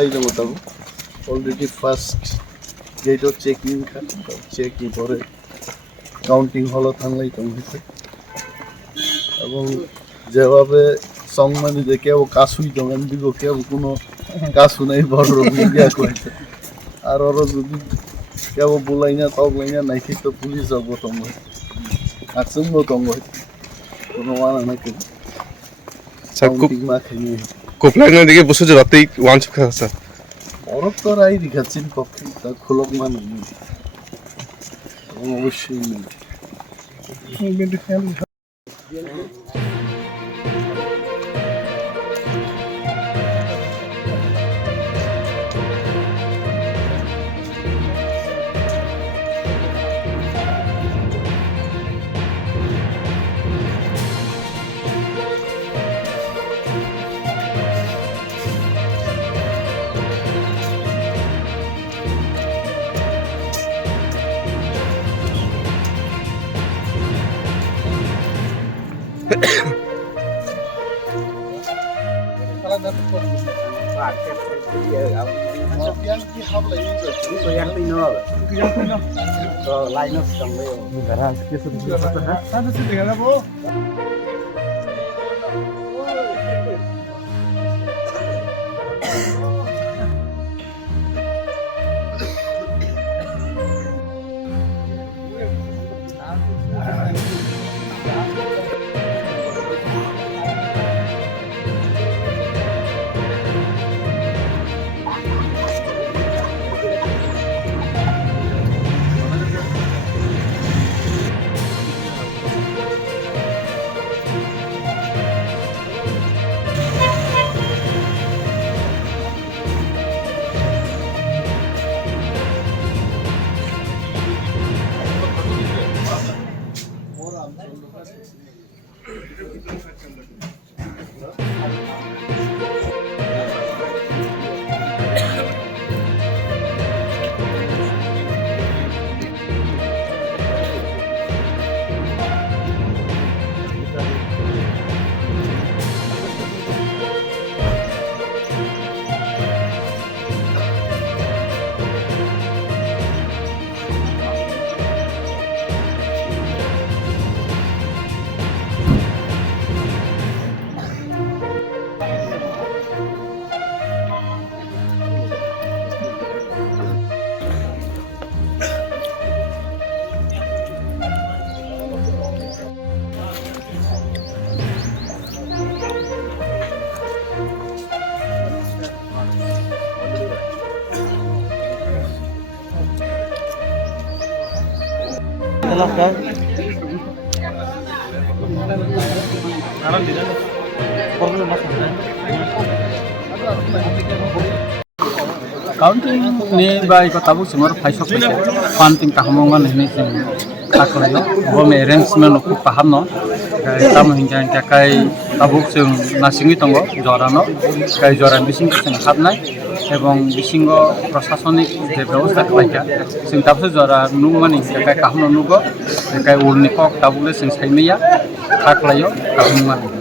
Already first gate checking checking করে counting হলো থাংলাই হয়েছে এবং যেভাবে সংমানি যে কেউ কাশুই দোকান দিব কেউ কোনো কাশু নাই বড় বিজ্ঞা করেছে আর ওরা যদি কেউ বলাই না তবলাই না নাই তো পুলিশ যাবো তোমার আসুন তোমার কোনো মানে নাকি কোপলাইনের দিকে বসে যে রাতেই ওয়ান চোখা আছে বরফ তো রাই দেখাচ্ছেন কখন তা খোলক মানে অবশ্যই নেই Counting ni by katabu semua faisok counting kahamongan ini takulayo, bom arrangement aku paham no, tamu hingga kai tabuk sing nasingi tonggo jorano, kai joran bising sing hatnai, ebong bisingo prosasonik je ব্যবস্থা kalaika, sing tabu jora nungmani kai kahno nugo, kai urnikok tabule sing saimia takulayo kahamongan.